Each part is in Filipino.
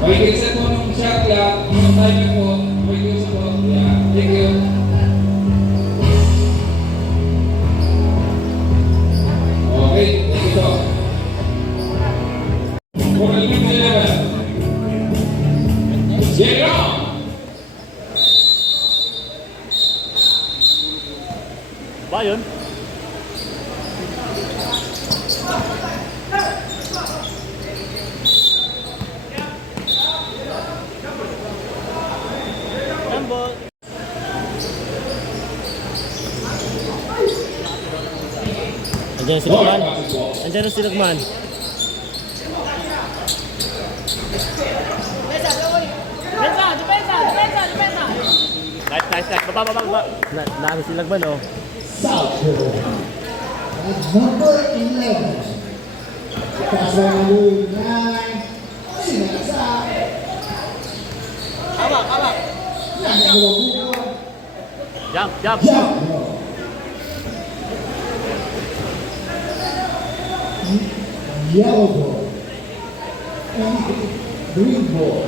Pakikisa po nung shot clock, yung timer po, pakikisa po. Yeah, thank you. Okay, thank you po. For the lead level. Zero! Ba yun? Handball. Andiyan si Lugman. Andiyan na si Lugman. Depensa! Nice. Baba. Naami si Lugman, oh. Southport at number 11. Pass number 9. Sinasa. Hawak. Jump. Jump. Yellow ball. And green ball.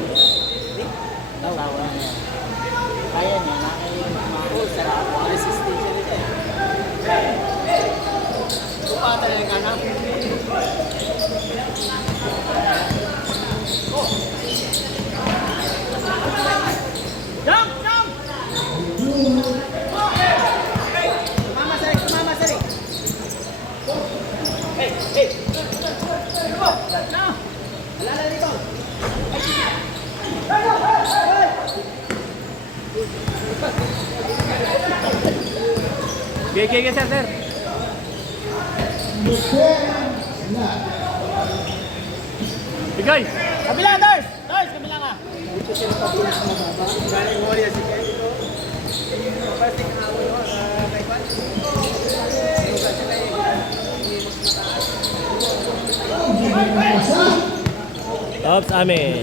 Kaya niya, nakayong sarap. Resistance nito eh. Upatan na ka na. Jump! Tumama sari. Hey! No! Alala dito! Okay, sir. Bigay! Kabila, Dars! Kabila ka! Oops, amin.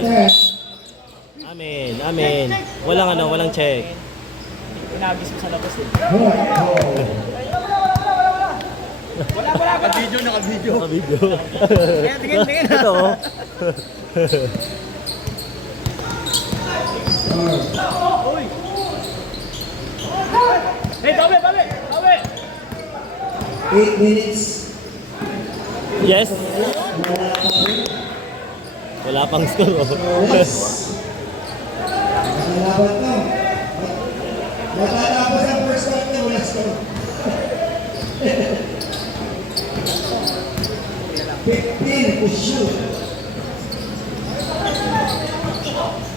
Walang check. Pinagis mo sa labas eh. Wala. Naka-video. Tingin. Ito, oh. Hey, tabi! 8 minutes. Yes. Wala pang score, oh. Masalabat to. Matatapos ang first half na wala score. 15 to shoot.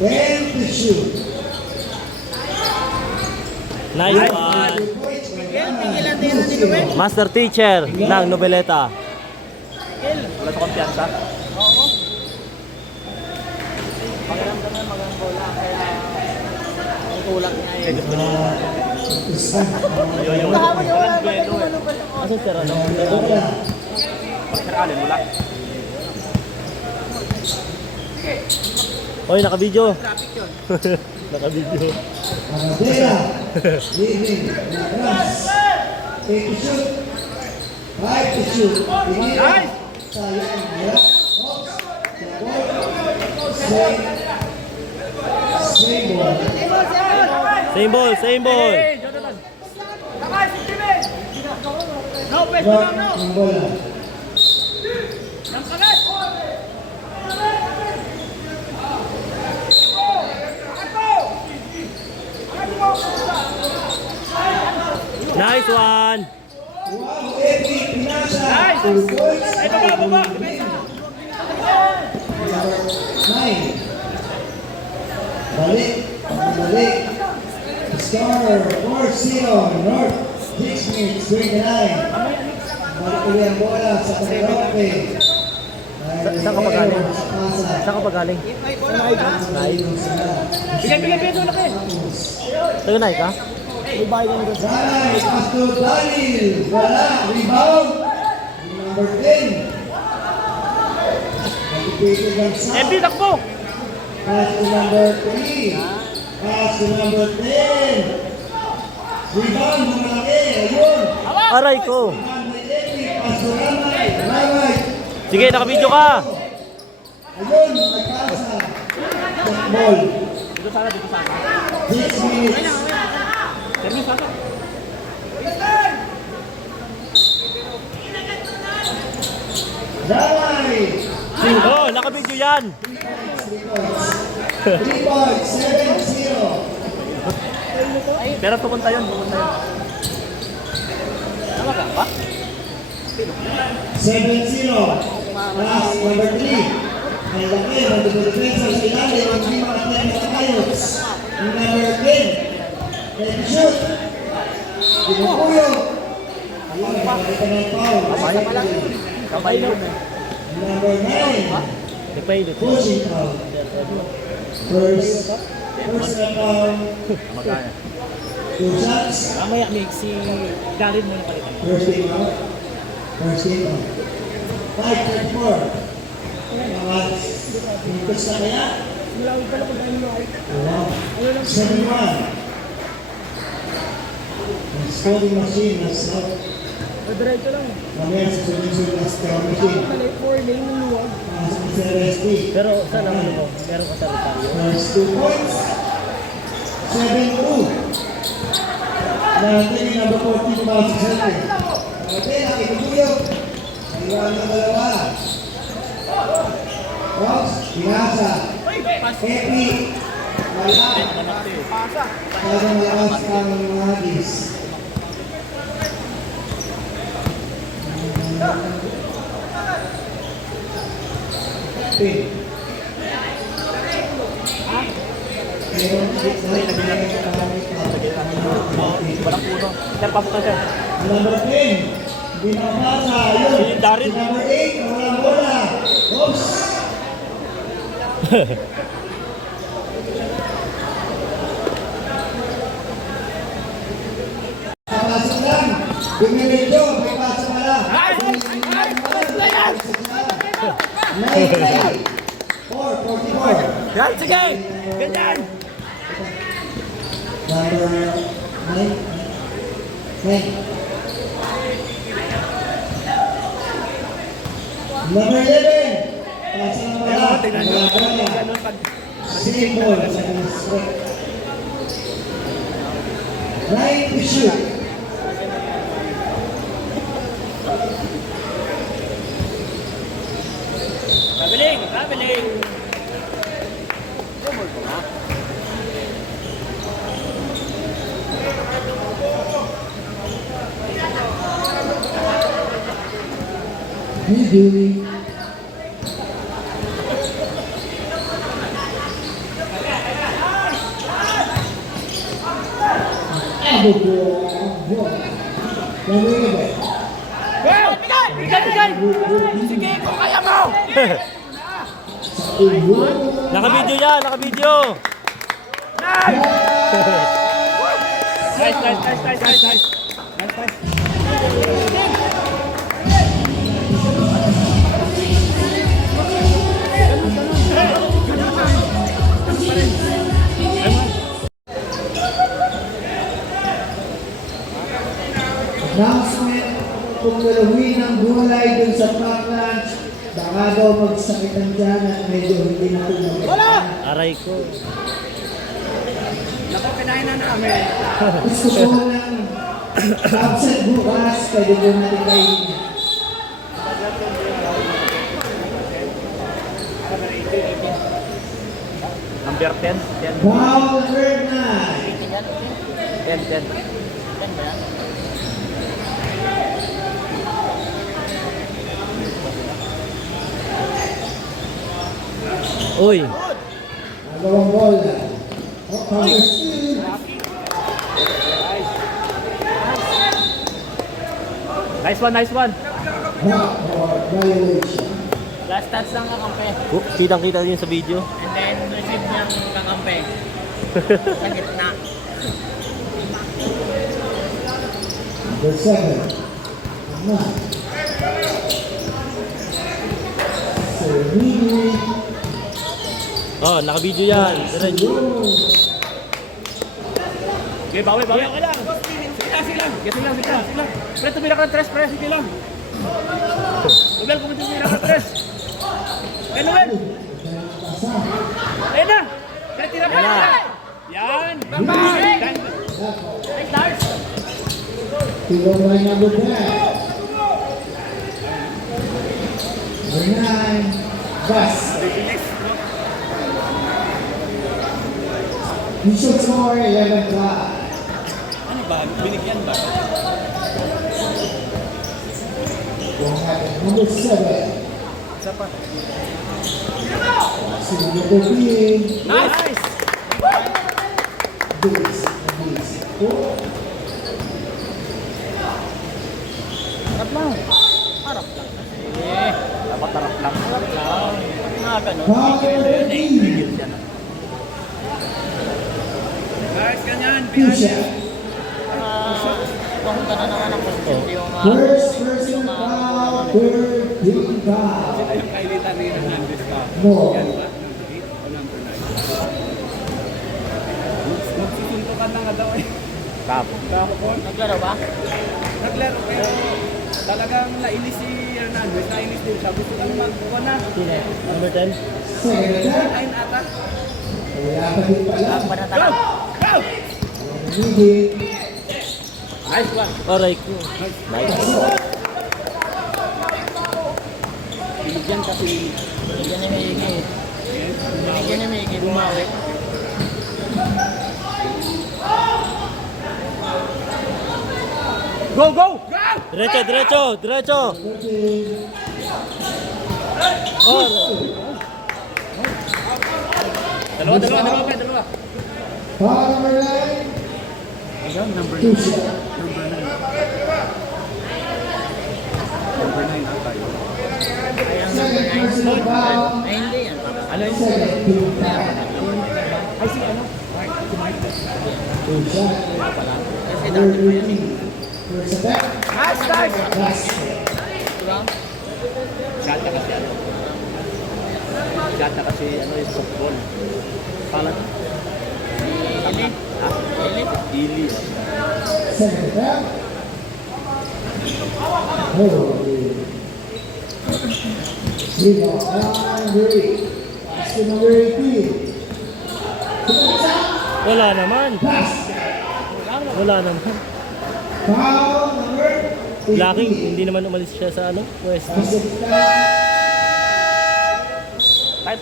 10 to shoot. Nice one. Tigilan din na nilo eh. Master teacher ng Nobeleta. Wala sa kumpiyansa. Oo. Pakiramdam na magandang bola. Kaya ang tulak niya eh. Walang belo eh. Asa sir, ano? Pagkaralin mo lang. Oy, naka-video. Traffic yun. Naka-video. Magadera. Leading. Lagras. 8 to shoot. 5 to shoot. Nice! Sayang. Hirap. Same ball. Same ball. No, pwesto lang, no! Ang bola. Yang kagat! Nice one. Wow, Epi, pinasa. Nice! 2 points. Ay, baba! 9. Balik. Score 4-0. North. 6 minutes, 29. Balik ulit ang bola sa Cagarote. Saan ka pa galing? Saan ka pa galing? Bigay doon laki! Taga-night ka? Sanay, pass to Daniel. Wala, rebound. Number 10. Nagpipitig ang sa. MP, takbo! Pass to number 3. Pass to number 10. Rebound, malaki. Ayun. Aray ko. Rebound by Epi. Pass to Ramay. Ramay. Sige, naka-video ka. Ayun, nagkasa. Check ball. Dito sana, dito sana. 6 minutes. Service sana. Damay. Oh, nakabidyo yan. 3 points, 7-0. Pero pupunta yun, pupunta yun. Tama ka ba? 7-0. Last, number 3. Ang laki, mag-defensa sa ilalim, ang di makataya sa ayos. Ang number 10. Let shoot. Pinupuyo. Ayun, nakakita ng foul. Kamay yun eh. Number 9. Nagpahilot. Pushing foul. First na foul. Magkaya. 2 shots. Mamaya, Mig, si Garin mo na palitan. First team out. First team out. 5-34. Pinipis na kaya? Wow. 7-1. Ang scoring machine nas out. Diretso lang. Mamaya sa sunod-sunod na scoring machine. Malay 4, may luluwag. Pasok sa RSP. Pero saan ang ano mo? Meron ka sa retayo. First 2 points. 7-2. Natin yung number 14 para sa Sente. Okay, nakikutuyo. Iwan ng dalawa. Rox, pinasa. Epi. Wala. Talagang malakas ang Magis. Pin. Walang puno. Sir, pasok ka sir. Number 10. Hindi nakapasa. Ayun. Si Darin. Number 8. Walang bola. Oops. Papasok lang. Dumiretso. May pasok ka lang. 4-44. Yan, sige! Ganyan! Number 9. Number 11. Pasa ng bala. Wala ka na. Simple sa strike. 9 to shoot. Traveling! Traveling! Miduri. Sige, kung kaya mo! Nakabidyo yan! Nakabidyo! Nice, nice, nice, nice, nice, nice. Nice, nice. Announcement, kung naluhin ng gulay dun sa pack lunch, baka daw magsakitan dyan at medyo hindi na tumagay. Aray ko. Naku, pinahin na namin. Gusto ko ng absent bukas, pwede ko natin kainin. Number 10. 10. Foul third na. 10, 10. Uy! Dalawang bola. Number 2. Nice one, nice one. Violation. Last touch lang kakampi. Oh, kitang-kita rin yun sa video. And then, receive niyang kakampi. Sa gitna. Number 7. Tama. So, Mini. Oh, nakabidyo yan. Diretso. Okay, bawi, bawi. Okay lang. Sige lang. Sige lang. Pre, tumira ka ng tres, pre. Sige lang. Nobel, kung tumira ka ng tres. Kaya Nobel. Pasa. Ayun na! Tira pa! Yan na. Yan! Tigo by number 10. Number 9. Bas. He shoots more 11 5. Ano ba? Binigyan ba? Going at number 7. Isa pa. Si number 15. Nice! Days. Harap lang. Harap lang. Eh, dapat harap lang. Harap lang. Mga ganun. Power 13. Guys, ganyan. Two shot. Kung ka na naman ang position yung First person foul. Third team foul. kailitan ni Hernandez ka. More. Magsusuntukan na nga daw eh. Kapon. Naglaro ba? Naglaro pero talagang nainis si Hernandez. Nainis din siya. Gusto nang magkuha na. Number 10. Second attack. Ayun ata. Wala pa din pala. Go! Go! Hindi. Nice one. Aray ko. Nice. Binigyan kasi. Binigyan ni Miggy. Binigyan ni Miggy. Bumawi. Go! Go! Go! Diretso, diretso, diretso. Oh. Dalawa. Foul number 9. Two shot. Second personal foul. Ay, hindi yan. Ano yun? Second team foul. Ay, si ano? Two shot. Kasi Third dati pa yan. team. First attack. Nice, nice! Basket. Shot na kasi ano. Shot na kasi ano yung softball. Palat. Ili? Ili. Second attack. Holy. Rebound. Number 8. Basket number 18. Wala naman. Basket. Wala naman. Foul number 18. Blocking. Hindi naman umalis siya sa ano. West. Basket Tight.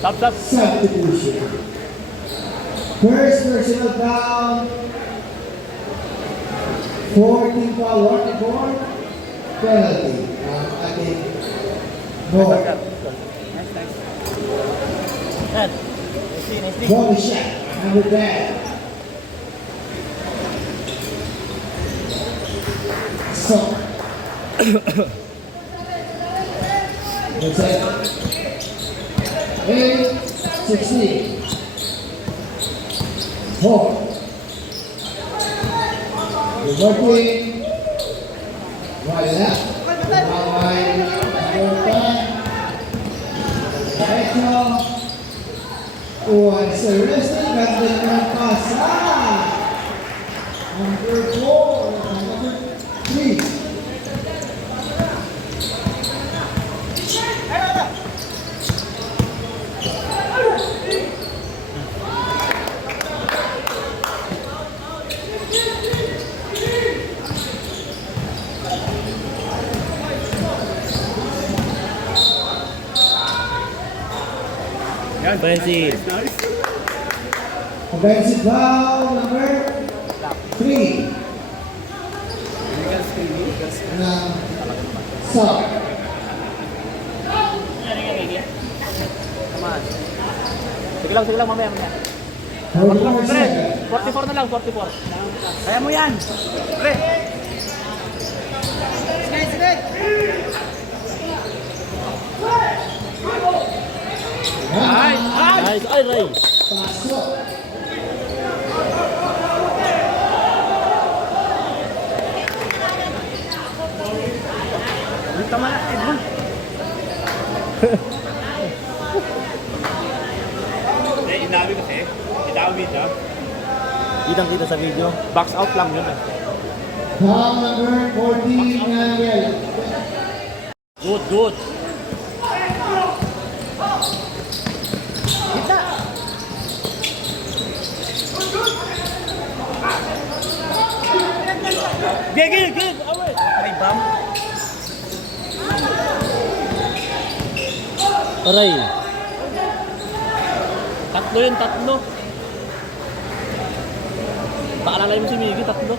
Stop, stop. substitution. First personal foul. 14 foul, 1 and 4. Penalty. Ang ating ball. Yan. Ball shot. Number 10. So. That's it. 8-16. 4. You're working. Right left. Right. Number 10. Diretso. Once arrested, ganda ng pasa. Number 4. Number 3. Offensive. Offensive foul number 3. Na stop. Come on. Sige lang mamaya. 44 seconds. 44 na lang, 44. Kaya mo yan. Pre. Sige. Nice. Ay, Ray. Pasok. Dito man, Edmond. Inawi kasi. Inawi na. Kitang kita sa video. Box out lang yun. Foul number 14 na yellow. Good, good. Gig! Away! May bam. Aray. Tatlo yun, tatlo. Paalalay mo si Miggy, tatlo.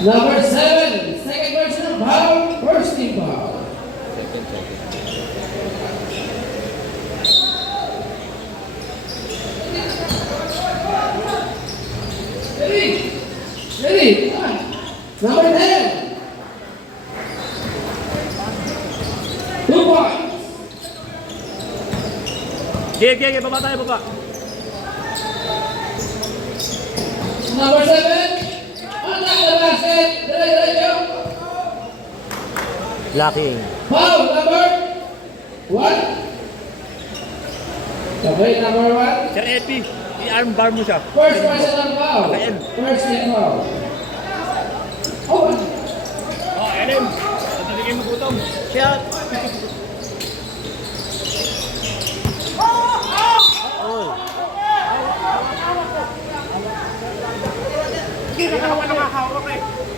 Number 7, second version of foul, first team foul. Ready? Number 10. 2 points. Gig, baba tayo, baba. Number 7. Attack the basket. Diretso. Blocking. Foul number 1. Sabay number 1. Sir Epi, i-arm bar mo siya. First personal foul. Naka-N. First team foul. Oh, Oh, Elim. Natiligay mo gutom. Shot. Oh.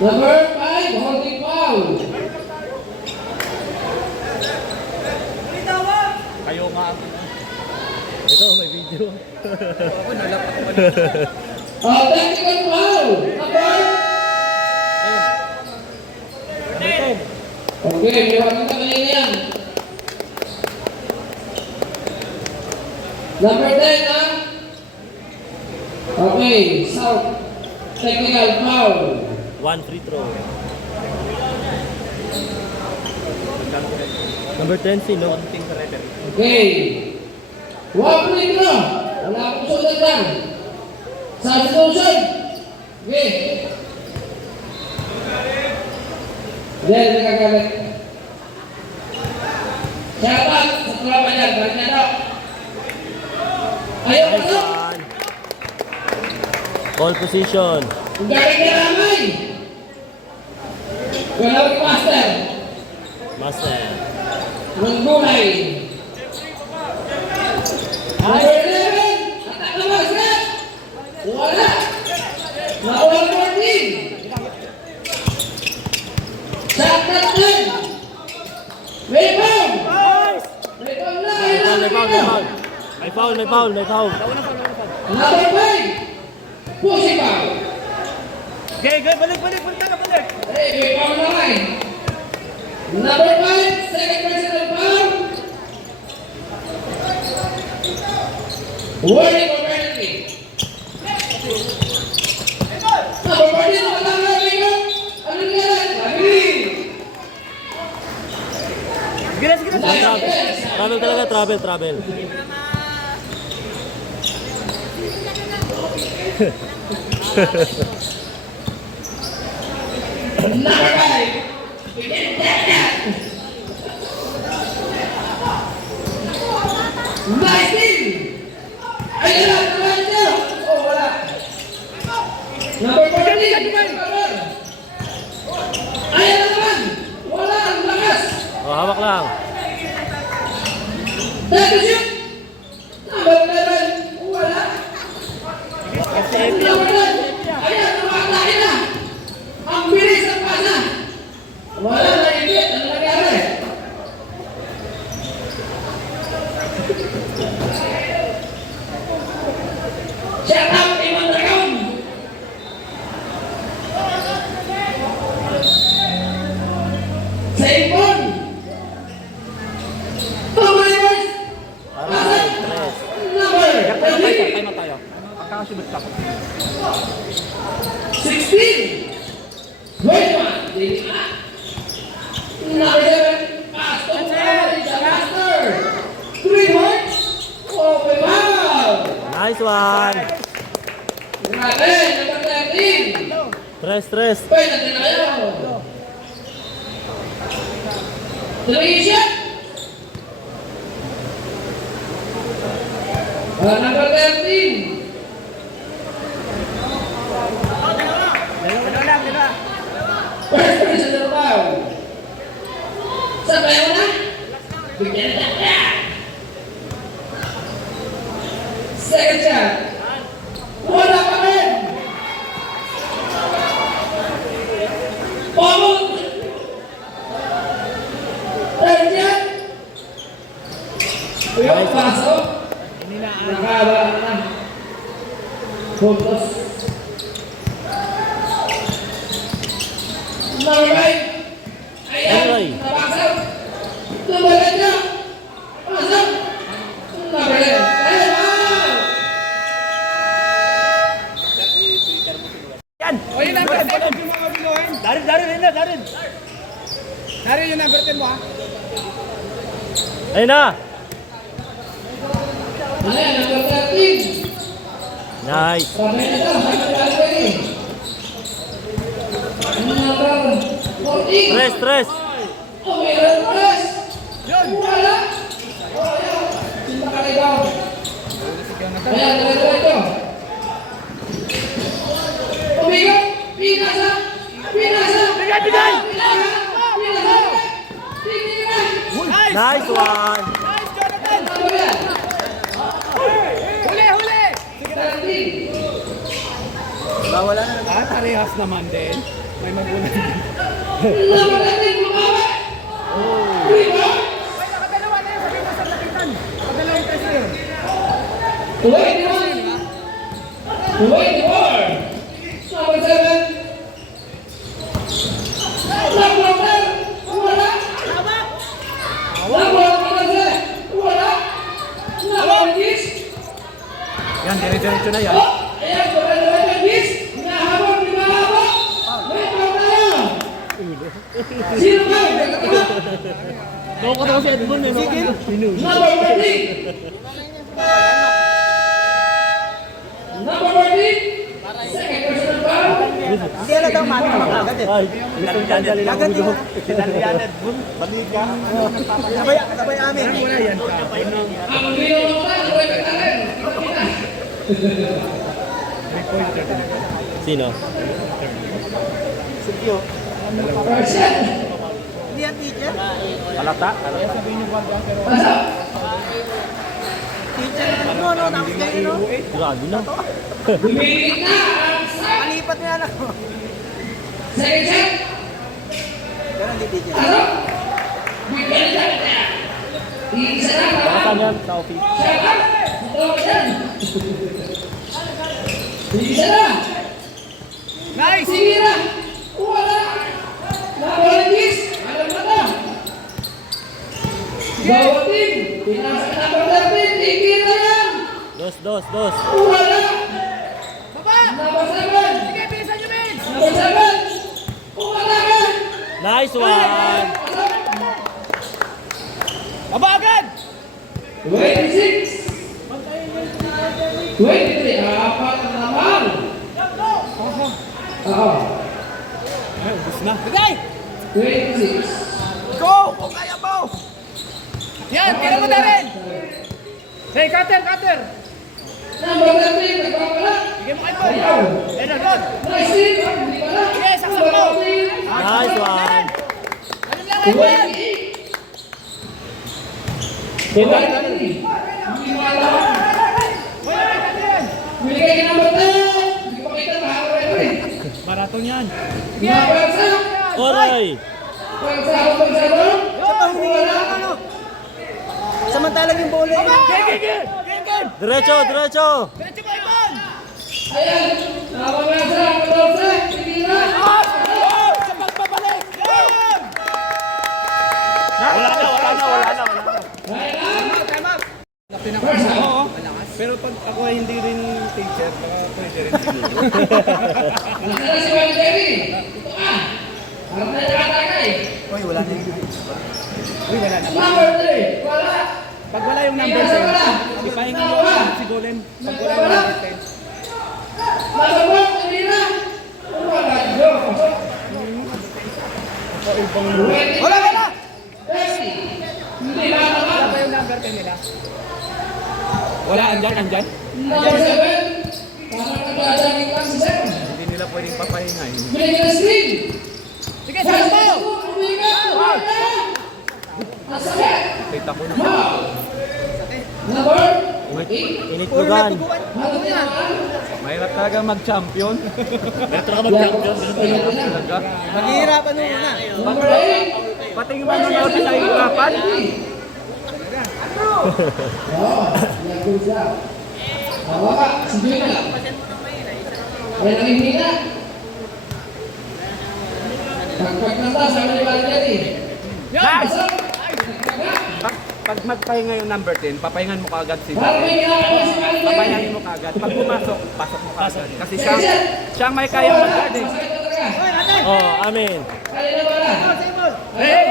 number 5, holding foul. Kayo nga. Ito, may video. Technical foul. Number. Okay, may wakang na kanina yan. Number 10, ha? Okay, South. Technical foul. One free throw. Number 10, sino? Okay. One free throw. Wala akong sulat lang. Substitution. Okay. Then, nagagalit. Shout out sa tropa niyan. Balik na daw. Ayaw Nice pasok. one. Ball position. Ang galing na ramay. Wala ang master. Master. Ng gulay. Number 11. Attack na basket. Wala. Nakuha 14. Shot na 10. Rebound. Rebound na. May foul. Number 5. Pushing foul. Gig, balik tayo, balik. Hey, may foul na rin. Number 5, second personal foul. Warning for penalty. Number 14, nakatama na rin. Ano yan? Agree. Sige. Travel talaga, travel. Number 5. We didn't get that. Nice team. Ayun na, tumahan niyo. Oh, wala. Number 14. Ayun na naman. Wala, ang lakas. Oh, hawak lang. Take a shoot. Number 11. Wala. Number 9. Ayan, tumakatakin na. Ang bilis ng pasa. Wala na ibig. Ano nangyari? Shut up, Iman Dragon! Sa ipon! Tumulibos! Aray, tres. Number 13! Time tayo. Pagkakasubot ka. 16! 21! Hindi na! Number 7! Pass to the master! 3 points! Open foul! Nice one. Grabe! Number 13! Tres. Pwede natin na kayo! Tuloy siya! Number 13! First personal foul. Sabay mo na. Bigyan na niya. Second shot. Wala pa rin. Pamot. Third shot. Yung pasok. Nakawala na. Puntos. Number 5. Ayan. Nabaksaw. Number 8 na. Pasok. Number 8. Ayan. Yan! O yung number 10, yung mga biluhin. Darin, Darin! Nari yung number 10 mo ha. Ayun na! Ayan. Number 13. Nice! Sabay na ito. Number 14. Tres! Oh, meron press. Wala. Wala. Cinta ka na ikaw. Ayan, diretso. Umigot. Pinasa. Pinasa. Bigay! Pinasa. Nice one! Nice, Jonathan! Ano yan? Huli! 13. Wala na. Ah, parehas naman din. May magulang. Number 13. Bumawa. Rebound. Ay, nakadalawa na yun. Sabi mo sa lapitan. Nakadalawang test na yun. 21. 24. Number 7. Number 10. Wala. Number 11. Wala. Number 10. Yan, dire-diretso na yan. Oh, ayan, diretso 10. Nahabol, di mahabol. May pagkaya. Sino ba? Kau ko daw si Edmond eh. Number 14. Number 14. Second personal foul. Hindi na daw mati makagad eh. Ay, sinali lang ang gulo. Sinali yan Edmond. Balik ka. Sabay amin. Wala yan ka. Ang binulong na, sabay pagkakain. Sino? First shot. Halata? Pasok. Grabe na. Lumilit na ang sack. Palipat niya lang. Second shot. Pasok. Bigyan na niya. Iisa na. Bakasan yan sa office. Shut up. Ito yan. Iisa na. Nice! Sige na. Wala. Nabaligis. Alam na na. Bawat team. Pinasa number 13. Tigil na yan. Dos. Wala. Baba! Number 7. Sige, bilisan nyo, Ben! Number 7. Wala ka. Nice one! Baba agad! 26. 23. Apat na naman. Oo. Ay, ubus na. Bigay! 26. Go! Kung kaya mo! Yan, kaya mo na rin! Say, cutter! Number 13. Nagpapala. Bigay mo kay Paul! Ayaw. Ayun na, good! Nice team. Hindi pala. Yes, saksak mo. Nice one! Alam lang kay Paul! 28. Hindi mo alam. Wala kay Cutter! Binigay ka number 10. Hindi pa kita mahalo ito eh. Marathon yan! Number 7. Oray! Pagsahod. Wala. Samantalang yung bowling. Game! Diretso! Diretso kay Paul! Ayan. Napamasa. Patolse. Tigil na. Sa pagbabalik! Yan! Wala na. Time up! Pinaka oo. Pero pag ako hindi rin teacher, baka pwede rin siguro. Nasa na si Juan Jerry. Ito ka. Harap na nakatagay. Uy, wala na. Number 3. Wala. Pag wala yung number 10, ipahinga mo si Golen. Pag wala yung number 10. Number 1. Hindi na. Wala. Go. Wala! 30. Hindi na Wala naman. ba yung number 10 nila? Wala, andyan. Number 7. Tama na ba dyan yung class 7? Hindi nila pwedeng papahinga. Binigyan ng screen. Kita ko na. Number Initlugan. Mahirap talaga mag-champion. Talaga. Maghihirapan mo muna. Number 8. Pati yung manonood sa hirapan. Hawa, si Juna. Yan ang hihina. Pagpagkanta sa kanila dyan. Guys! Pag magpahinga yung number 10, papahingan mo kaagad si Para may ginagawa si Manny Jerry. Papahinganin mo kaagad. Pag pumasok, pasok mo kaagad. Kasi siyang may kayang mag-guard eh. Oh, amin. Kaya na wala. Hey!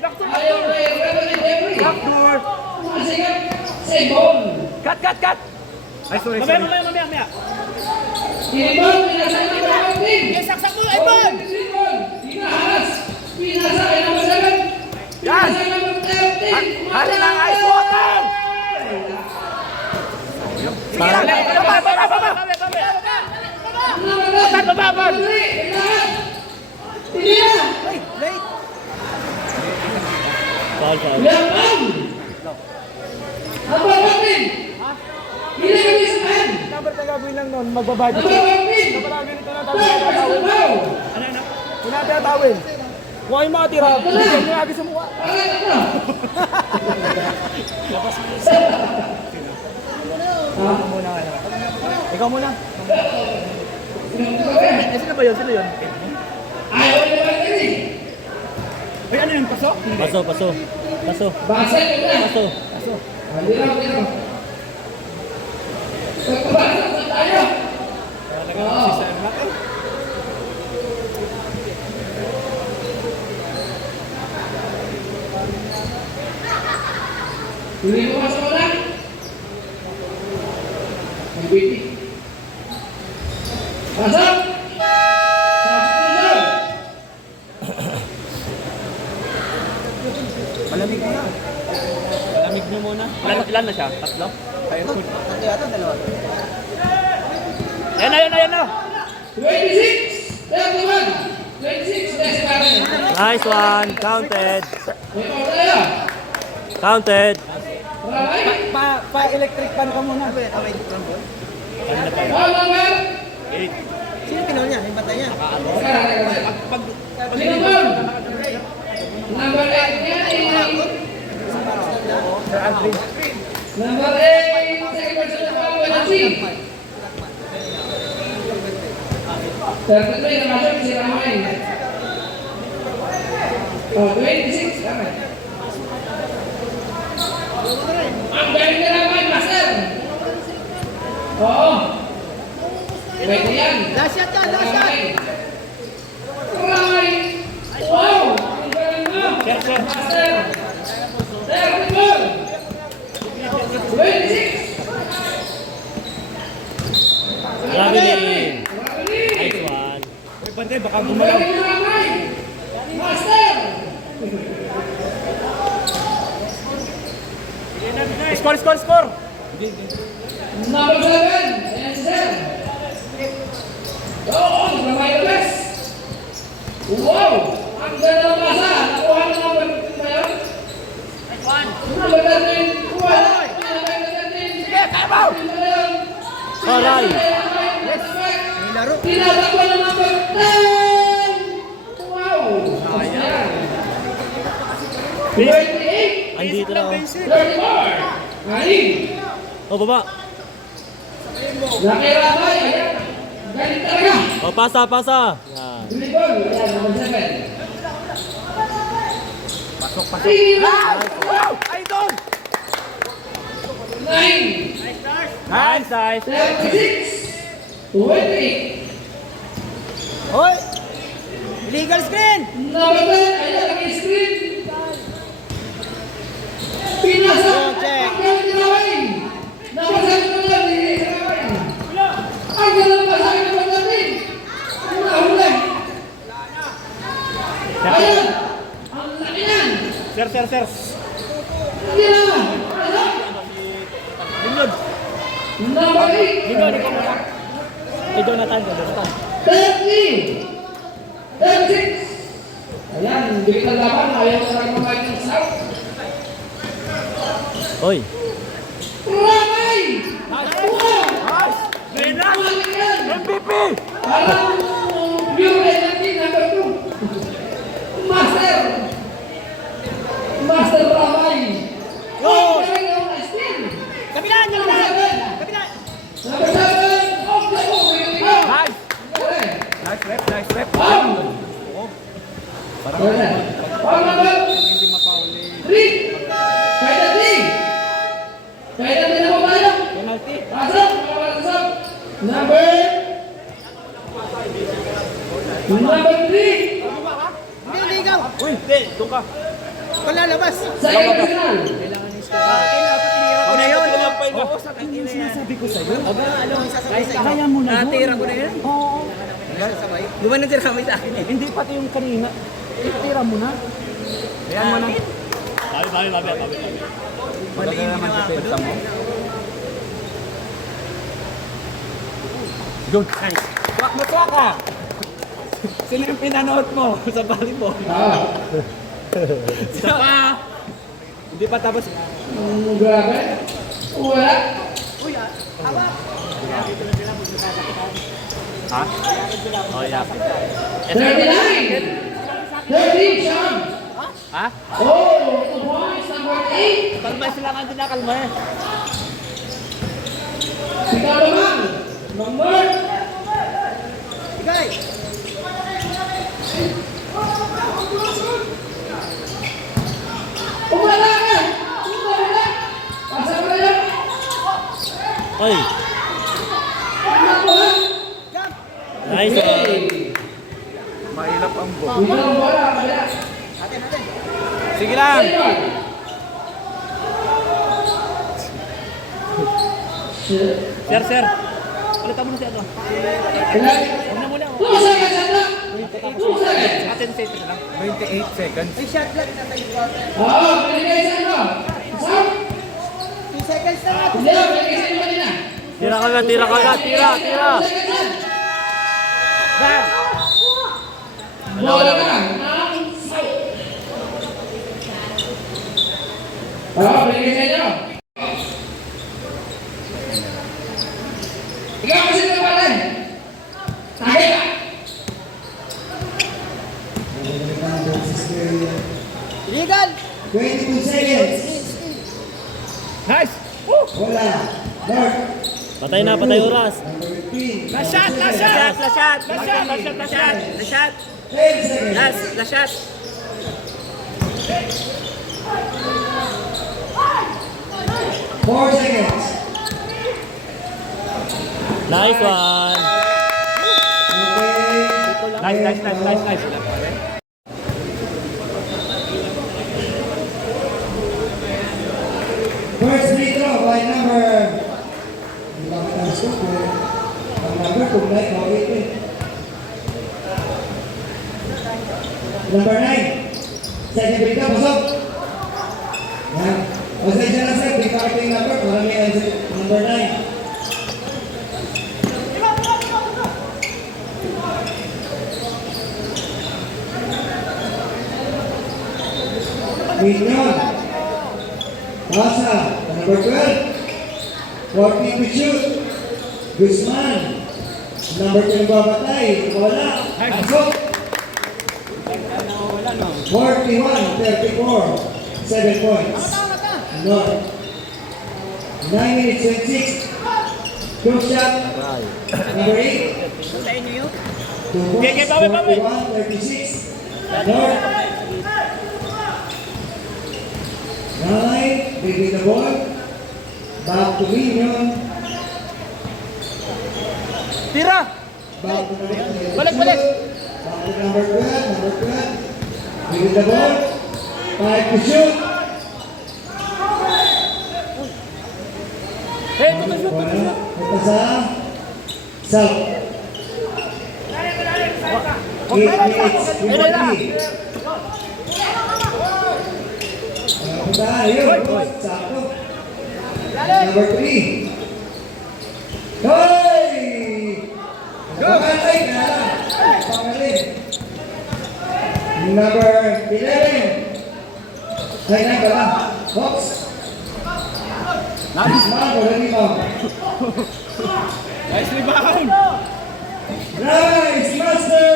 Back to Ayaw na yung Reverend Jeffrey. backdoor! Masigat. Say ball. Cut! Ay, sorry. Mamaya. Tinibon, pinasa ng number 10. Saksak mo, Ibon! Tinibon, pinahas. Pinasa kay number 7. Yan! Pinasa kay number 13. Hali ng ice water! Sige lang! Baba! Baba! Pinahas. Hindi na. Foul. Laban! Number 14. Hindi kami sa pen. Dapat na gagawin lang nun, magbabadi. Number 14. Kapalagi nito na Foul, personal foul. tinatawin. Huwag yung mga tira. Huwag yung lagi sa mukha. Ikaw muna. Sino ba yun? Ayaw na naman kami. Ay, ano yung pasok? Paso. Basa ko na. Paso. Hindi. Pagpabasa na tayo. Oo. Hindi mo masok na. Magbiti. Pasok! Malamig na. Malamig na muna. Ilan na siya? Tatlo? Yan na. 26! 31! 26! Next pattern. Nice one. Counted. May power tayo. Counted. Alright. Pa-electric pan ka muna. Foul number? Sino pinaw niya? Yung bata niya? Sino foul? Number 8 niya, Number 8, second person na foul, penalty. 33 na masuk si Ramay. Oh, 26, Ramay. Ang galing ni Ramay, master. Oo. Pwede yan. Lasyat ka! Ramay. Ramay. Wow! Ang galing mo. Master. 34. 26. Grabe din. Ramay. Nice one. Bantay, baka Ang galing ni Ramay. Master. Score! Number 7, ayan si Sir. Oo, Ramay Lopez. Wow! Ang ganda ng pasa. Nakuha na number 15 ba yun? Number 13. Kuha na. Number 13. Sige, kaya mo! Alay. Tinatakbo ng number 10. Wow! Ayan. 28. Andito na ako. 34. Galing. Oh, baba. Laki Ramay. Ayan. Galing talaga. Oh, pasa. Yan. Dribble. Ayan, number 7. Pasok. Wow! Idol! 9. Nice. 36. 28. Hoy! Illegal screen! Number 10. Ayan, lagi screen. Pinasa. check. Ang galing ni Ramay. Number 7 na lang. Hindi si Ramay. Ang galing pa sa akin number 13. Ang nahuli. Ayan. Ang laki yan. Sir. Hindi na. Linyod. Number 8. Ikaw muna. Jonathan. 30. 36. Ayan, bigat ang laban. Ayaw na lang kumain ng south. Oy. Ramay! MVP! Parang pure energy number 2. Master! Master Ramay! Go! Nice team! Kabila! Number 7! Kabila! Number 7! Off the ball! Nice! Nice rep, nice rep. Bam! Parang Bam number Hindi mapauli. 3! Kaya na 3! Kaya na din ako tayo! penalty. Pasok! Pasok! Number 3! Hindi ikaw. Uy, hindi, doon ka. Palalabas. Second final! Ako na yun. Oo, sa kanya sinasabi ko sa'yo. Kaya mo na yun. Natira ko na yun. Oo. Di ba natira kami sa akin eh? Hindi pati yung kanina. Tira mo na. Ayan mo na. Babi. Mali yung ginawa ko doon. Good. Nice. Tuwak mo ka. Sino yung pinanood mo sa volleyball? Isa pa. Hindi pa tapos. Grabe! Wala! Ha? Oh, yeah. 39! 13, Sean! Ha? Oh, 2 points, number 8! Kalma sila ka din na, kalma eh. Si Kalaman! Number Igay! Umala ka! Umala! Pasa mo na yan! Oy. Nakuha! Nice one. Okay! Mahirap ang ball. Ulang bola, kaya. Sige lang! Second! Sir. Palitan mo na siya ito. Ilan? Huwag na muna. 2 seconds, Sandra! 2 seconds! Atin set na lang. 28 seconds. Oo, binigay sa ano? Isang? 2 seconds na nga. Hindi, binigay sa inyo kanina. Tira kagad. Tira. 2 seconds yan. Bang! Bola na. Ang side. Oo, binigay sa inyo. Ikaw kasi ito pala eh. Tagay ka. Illegal! 22 seconds. Nice. Wala. North. Patay oras. Number 3. Last shot! 10 seconds. 4 seconds. Nice one. Okay. Nice. First free throw by number. Hindi ba mataas ko kung ang number kung like okay eh. Number 9. Second free throw, pasok. Yan. Pasensya na sir, di pa ito yung number. Marami yan sa number 9. Mignon. Basa, number 12. 14 to shoot. Guzman. Number 10 babatay. Wala. Pasok. 41-34. 7 points. North. 9 minutes 26. Two shot. Number 8. 2 points. 41-36. North. 9, bring the ball. Back to Mignon. Tira. Back to number 12. Balik. Back to number 12. Number 12. Bring the ball. 5 to shoot. Hey, shoot. Ito sa South. 8 minutes. 40. Ayun, sakto. Number 3. Hoy! Pangalay ka na. Pangalay. number 11. Ay, 9 ba lang? Hawks. Guzman, wala rebound. Nice rebound! Nice, master!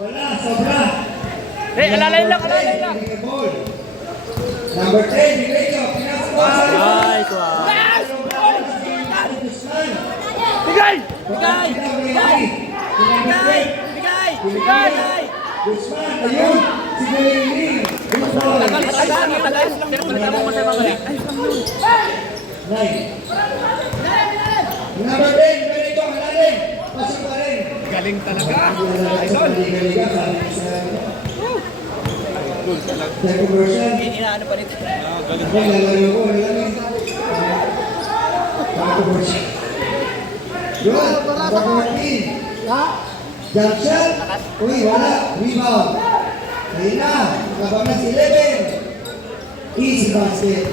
Wala, sobra. Alalay lang, alalay lang. Number 10, Diretso, pinasok. Nice one. Bigay! Bigay! Bigay! Bigay! Bigay! Bigay! Guzman, ayun, si Galing. Matagal. Pero palitan mo sa mga Nine. Number 10, Diretso, halalim. Pasok pa rin. Galing talaga! Idol. Conversion. Inaano pa rin. Ako, lalaro ko, lalaro. Conversion. Yun, number 14. Jump shot. Uy, wala. Rebound. Ayun na. Nakabang na si 11. Easy basket.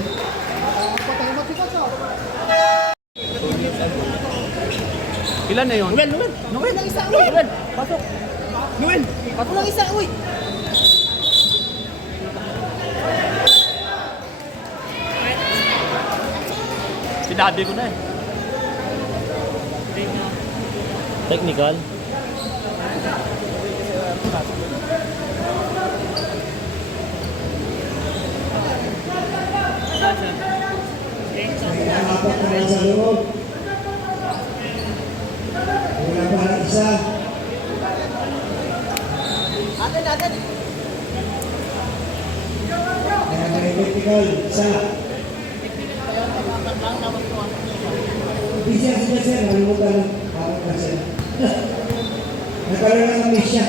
Ilan na yun? Noel lang isa, uy. Pasok. Noel! Pasok lang isa, uy. Sinabi ko na eh. Technical. May nakapak na rin sa loob. Wala pa na isa. Atin. Kaya na rin vertical. Isa. Bisa sila sir. Nalimutan lang. Parang ka sir. Nagkaroon lang ng miss siya.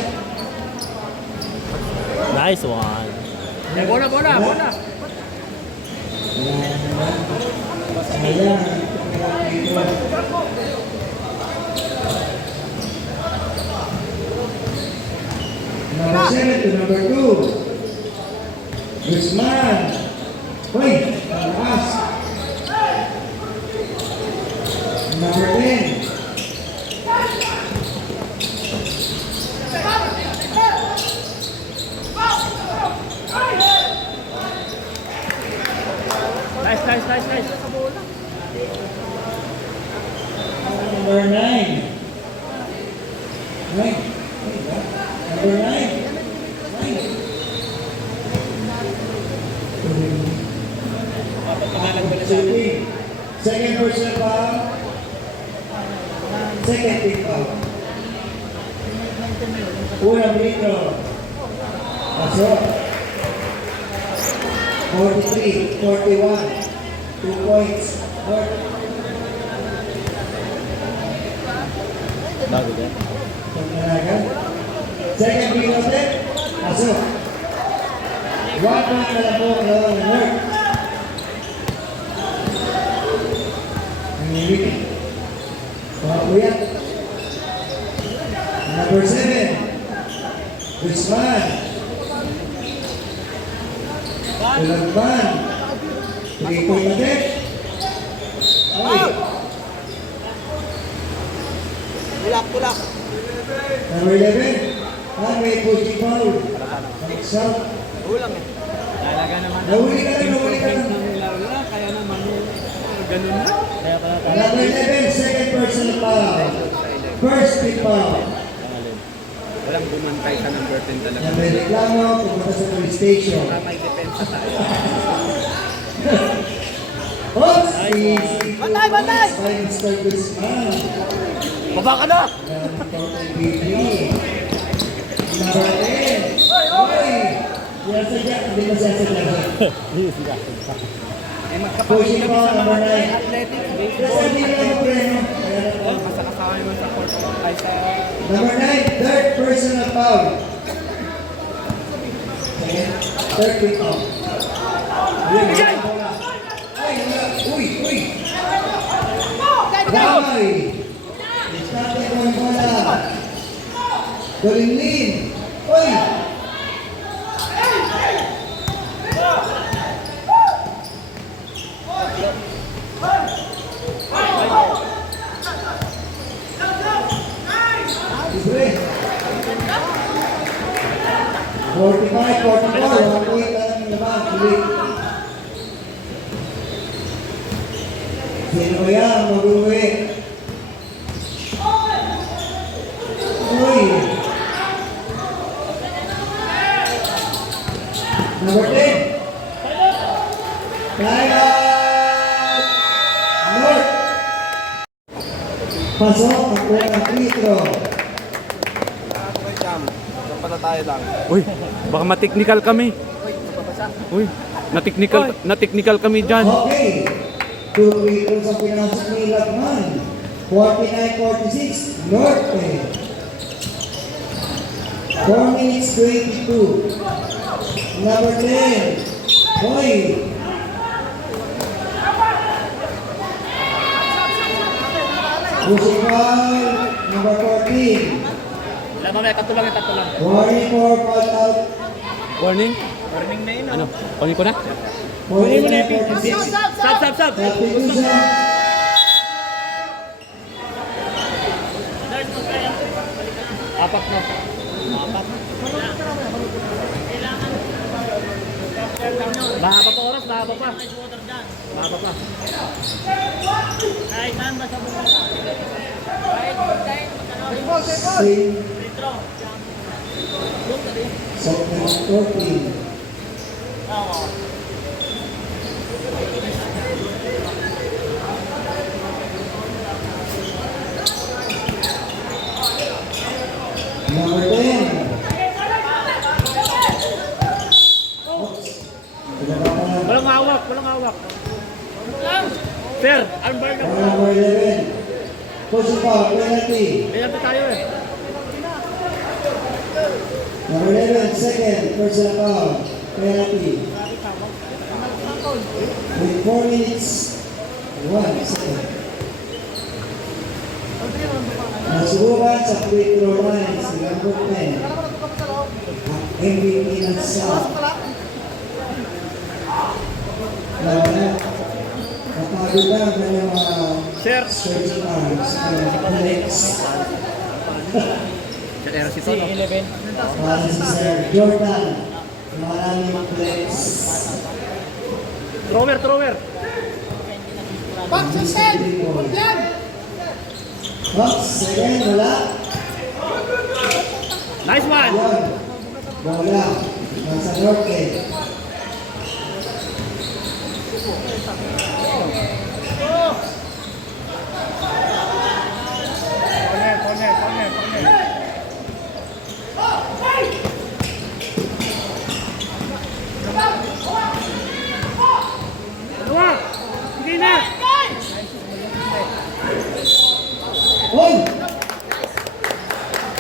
Nice one. Bola! Sayang. Number 7 to number 2. Guzman. Hoy, taas. Number 10. Nice. Number 9. Number 9. Second person foul. Second big foul. Unang litro. Pasok. 43, 41. 2 points. Bago din. Pagkaragan. Second big foul. Pasok. 1 point na lang po ang lawang ng North. Nangyayari. Pakakuya. Number 7. Guzman. Ulagban. 3-point again. Ay. Tulak. Number 11. May pushing foul. Next out. Ulang eh. Talaga naman. Nahuli ka lang. Kaya naman ganun na. Kaya pala tayo. Number 11. Second personal foul. First big foul. Walang bumantay sa number 10 talaga. Na may reklamo, pumunta sa police station. May depensa tayo. Oops! Bantay! By Mr. Guzman. Baba ka na! Number 10. Oy! Sinasadya, hindi mo sinasadya. Pushing foul, number 9. Athletic. Kasi hindi na mag-preno. Masakasama naman sa court. Ay sa... Number 9, third personal foul. Third big foul. Ay, wala. Uy! Ay! Diskarte ko ang bola. Galing-lin. Uy! Libre. 45-44, 1 point lang yung naman, ulit. Sino kaya ang mag-uwi? Uy! Number 10. Time out! North! Pasok ang unang free throw. Palataya lang. Uy, baka ma-technical kami. Uy, na-technical kami dyan. Okay. 2 free throws ang pinasok ni Lagman. 49-46, Norte. 4 minutes 22. Number 10, Boy. Pushing foul, number 14. Tatlo lang. Warning for foul out. Warning? Warning na yun. Ano? Warning ko na? 49-46. Sab. Substitution. Apak na. Mahaba pa oras, mahaba pa. Same. Segment 14. Number 10. Walang hawak. Fair, unburn na. Number 11. Pushing foul, penalty. Pinapit tayo eh. Number 11, second, personal foul, penalty. With 4 minutes, 1 second. Nasubukan sa free throw line si number 10. Ang MVP ng South. Napagod na ang kanyang mga stretching arms, legs. Si 11. Para si Sir Jordan, maraming flex. Thrower. Hawks, second, wala. Nice one. Yun, bola. Nasa Norte. Hindi na. Hoy!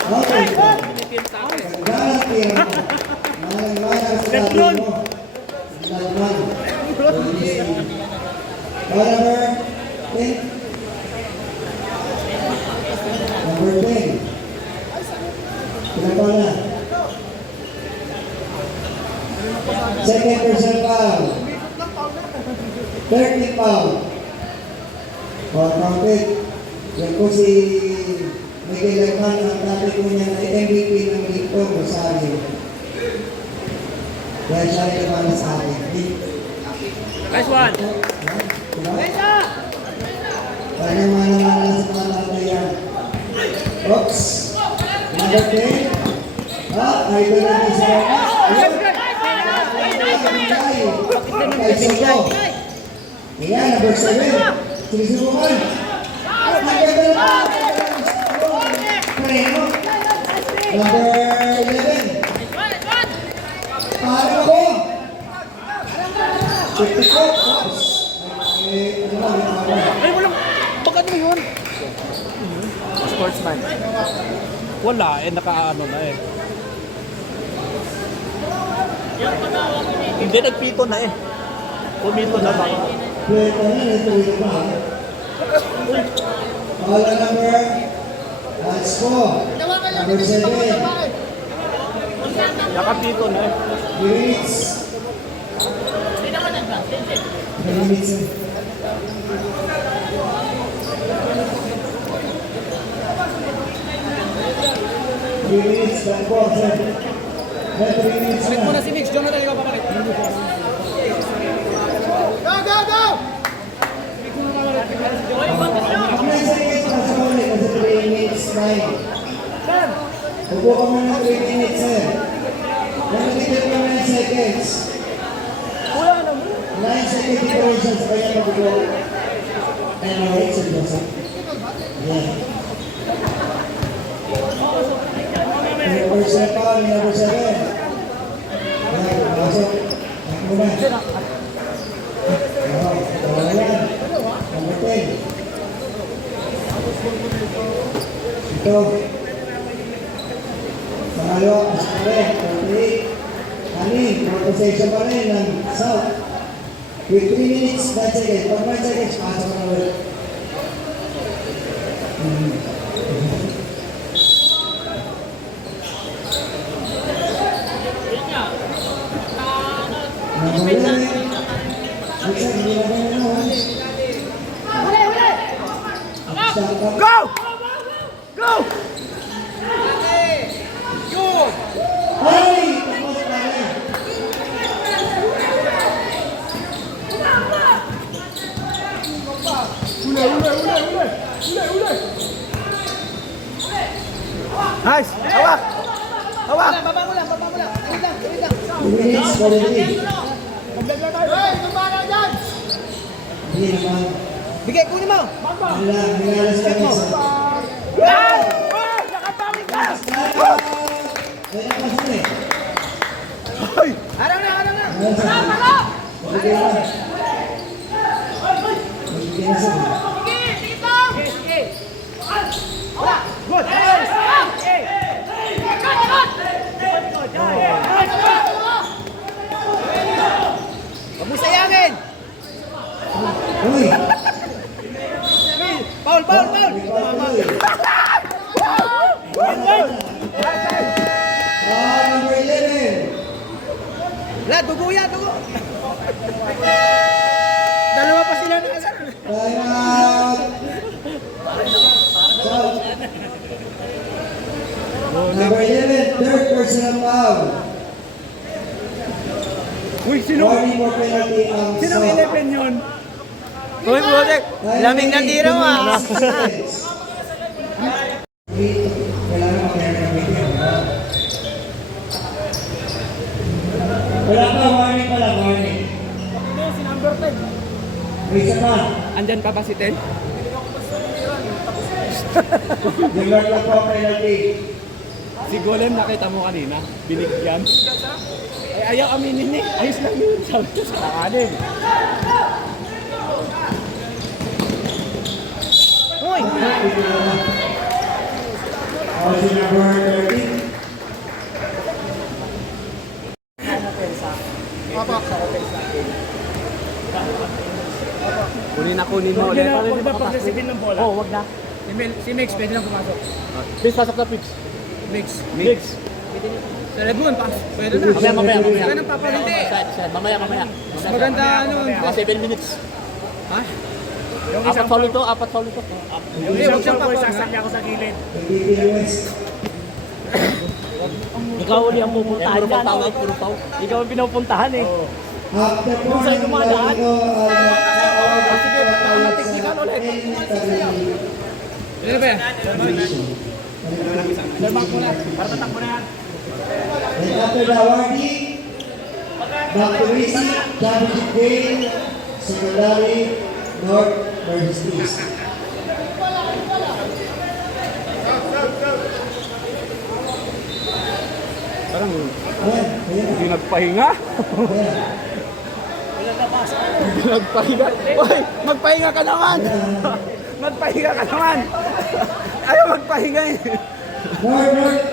Okay. Gagalang tira mo. Malang-malang sa sabi mo. Lagman. Number 10. Number 10. Pinapala. Second person foul. 30 foul. For counted. Yan po si Miguel Lagman, ang dati po niya na MVP ng Lito Rosario. Kaya siya rin naman sa akin. Nice one. Diba? Kaya naman sa mga tataya. Oops. Number 10. Idol na ni Sir. Ayun. Kay Soto. Ayan, number 7. Sinisubukan. Preno. Number 11. Paano ako? 54. Oops. Ano ba? Ay, walang. Bakit mo yun? Sportsman. Wala, nakaano na eh. Hindi, nagpito na eh. Pumito na ba? Pleta na, ito ba? Wala number. That's 4. Number 7. Nakapito na eh. Minutes. Minutes. Minutes. May 3 minutes Balik muna na. si Mix. Jonathan, ikaw papalik. Go, go, go! Ang 9 seconds na sa ulit kasi 3 minutes time. Upo ka muna 3 minutes, sir. Nakatigil ka 9 seconds. 9 seconds differential sa kanya mag-upo. And alright, sir Joseph. Yeah. Number 7, number 7. Pasok. Ako muna. Yan. Number 10. Ito. Pangalo, Aspare, 38. Kanin, proposition pa rin ng South. With 3 minutes, 9 seconds. Pag 9 seconds, pasok na ulit. Number 11. Listen, hindi na ba yun, ha? Stop, stop. Go! Go! Good! Ay! Tapos na rin. Nice! Hawak! Hawak! Baba mo lang. Wait lang. 2 minutes, 43. Hey, tumara dyan! Hindi naman. Bigay, kunin mo! Wala, nilalas ka rin sa... Wow! Oh! Nakapawin ka! Ay, napasok eh. Hoy! Harang na! Ayun, sa- Magbigay na. Magbigay na sa... Good! Huwag mo sayangin! Uy! Paul! Number 11. Wala, dugo! Dalawa pa sila na kasal. Time out. South. Number 11, third personal foul. Uy, Warning for penalty ang Sinong South. 11 yun? Uy, Budek! Lamig ng tira mo ah! Kailangan makilala ng video. Wala pa, warning pala, warning. Si number 10. May isa pa. Andyan pa ba si 10? Deliver lang po ang penalty. Si Golem nakita mo kanina, binigyan. Ay, ayaw aminin eh. Ayos lang yun. Sabi ko sa kanin. Uy! Policy number 13. Kunin mo ulit. Huwag na pag-receive ng bola. Oo, wag na. Si Mix, pwede lang pumasok. Please, pasok na, Pips. Mix. Mix. Sa Redmond, pwede na. Mamaya. Huwag ka nang papalindi. Mamaya. Mas maganda ano. 7 minutes. Ha? Apat foul ito. Yung isang siyang papasasakya ko sa gilid. PPL West. Ikaw uli ang pupuntahan dyan. Puro foul. Ikaw ang pinupuntahan eh. After Doon sa'yo dumadaan. Sige, technical ulit. Ano ba yan? Para tatakbo na yan. And after the awarding, Dr. Rizzi, championship game, secondary, North versus East. Parang Ayan, ayan. hindi nagpahinga. Hindi nagpahinga. Uy, magpahinga ka naman. Magpahinga ka naman. Ayaw magpahinga eh. North, North.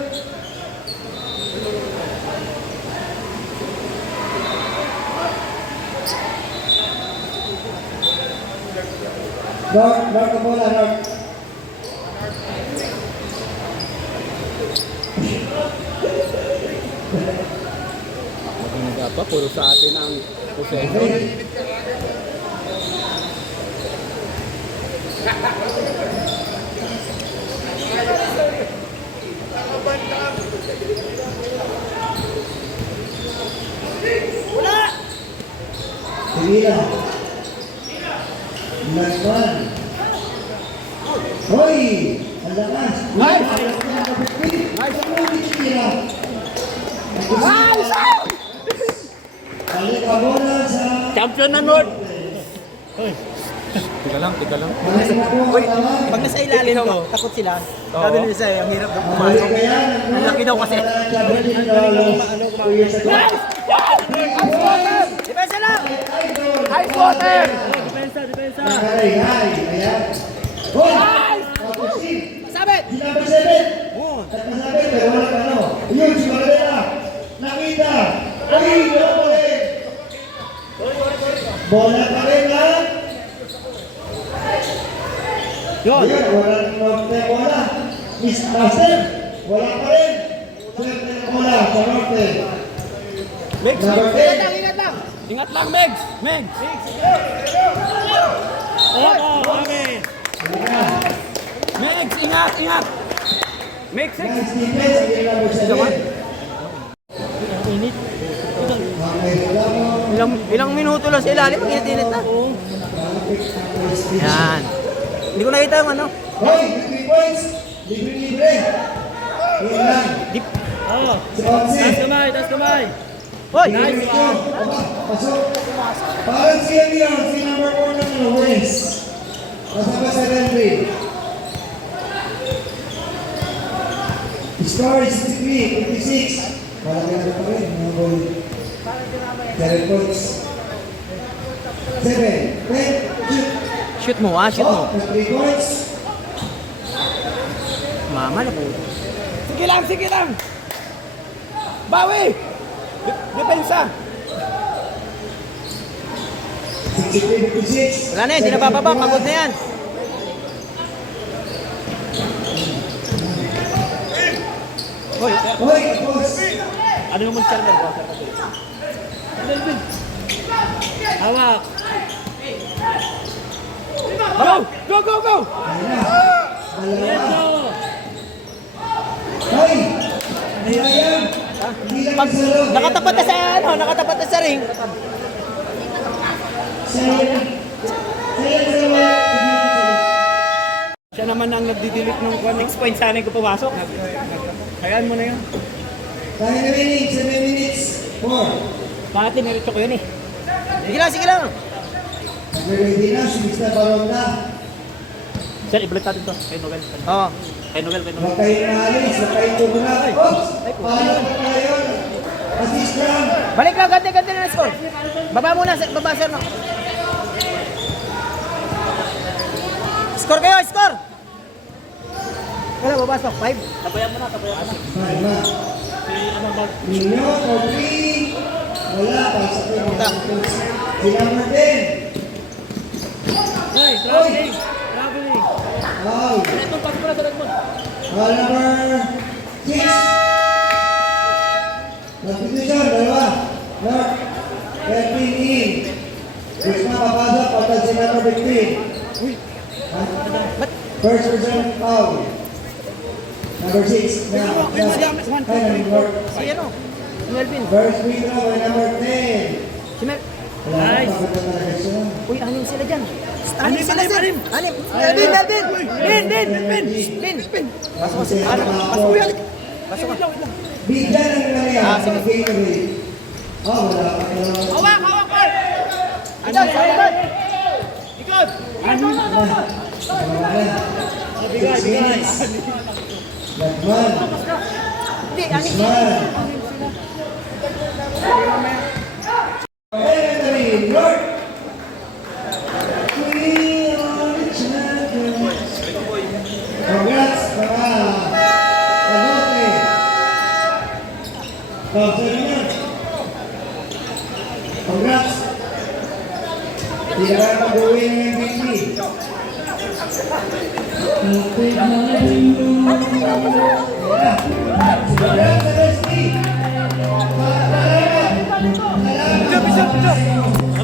North ang bola, North. Maganda pa, puro sa atin ang possession. Okay. Tira. Lagman. Hoy! Ang lakas. Nice! Nice! Tira. Balik ang bola sa... Champion na North! Tika lang. Balik na po ang tawag. Pag nasa ilalim ko, takot sila. Sabi nila sa'yo, ang hirap na Balik pumasok. kaya. Ang laki daw kasi. Depensa lang! High water! Nakaray-hay. Ayan. Hoy! Tapos Steve. Sabit! Di number 7. At masabit, pero wala ka ano. Yun, si Maradona. Nakita. Ay, bola pa rin. Bola pa rin lang. Yun! Ayun, wala norte bola. Miss Master. Wala pa rin. Swerte na bola sa norte. Number 10. Ingat lang! Ingat lang, Megs! Megs! Megs, ingat! Megs, Nice defense. Again, number 7. Okay, Ilang minuto lang sa ilalim, mag-init na. Yan. Hindi ko nakita yung ano. Hoy, 3 points. Libre-libre. Yan lang. Si Onsi. Taas kamay! Hoy! Nice. Pasok. Parang siya yun. Si number 4 ng West. Kasama sa Renry. Score is 63, 56. Parang yan pa rin. Mga goal. 7 points. 7. 10. Shoot. Shoot mo, shoot mo. 3 points. Mama na po. Sige lang! Bawi! Depensa! 63, 56. Wala na yan, hindi na bababa. Pagod na yan. Hoy, Hoy, boss. ano yung mag-charmer ko? Hawak! Go! Hoy! Ayan! Hindi lang Pag sa loob. nakatapat na sa nakatapat na sa ring. Sayang sa loob. Siya naman ang nagdidelete ng 6 points sana ko pumasok. Hayaan mo na yun. 9 minutes, 7 minutes. 4. Bakit nirecho ko yun eh? Sige lang. Ready na, sinis na balon na. Sir, i-block natin to. Kay Noel. Oo. Kay Noel. Huwag kayong naalis, huwag kayong tumulat. Oops! Paano pa tayo? Assist lang. Balik lang, ganti na score. Baba muna, baba sir no. Score kayo, score! Wala, baba score, 5. Tabayan mo na. Palma. Ninyo, Kobe. Wala, pasok yung mga coach. Si number 10. Traveling. Wow. Number 6. Substitution, dalawa. North. 13 in. Gusto na papasok, pagkat si number 15. First person foul. Number 6. Si ano? Si Melvin. First free throw by number 10. Si Mel. Nice. Uy, anim sila dyan. Anim sila sir. Anim. Melvin. Pasok kasi. Pasok ka. Bigyan ng nangyari. Sige. Favorite. Wala. Hawak, Paul. Ikot. Bigay. Lagman. Hindi, anim sila. Lagman. Elementary. North. We are the champions. Congrats mga kanote. Congrats. Hindi ka mag-uwi ng MVP. Congrats, Leslie. Salamat.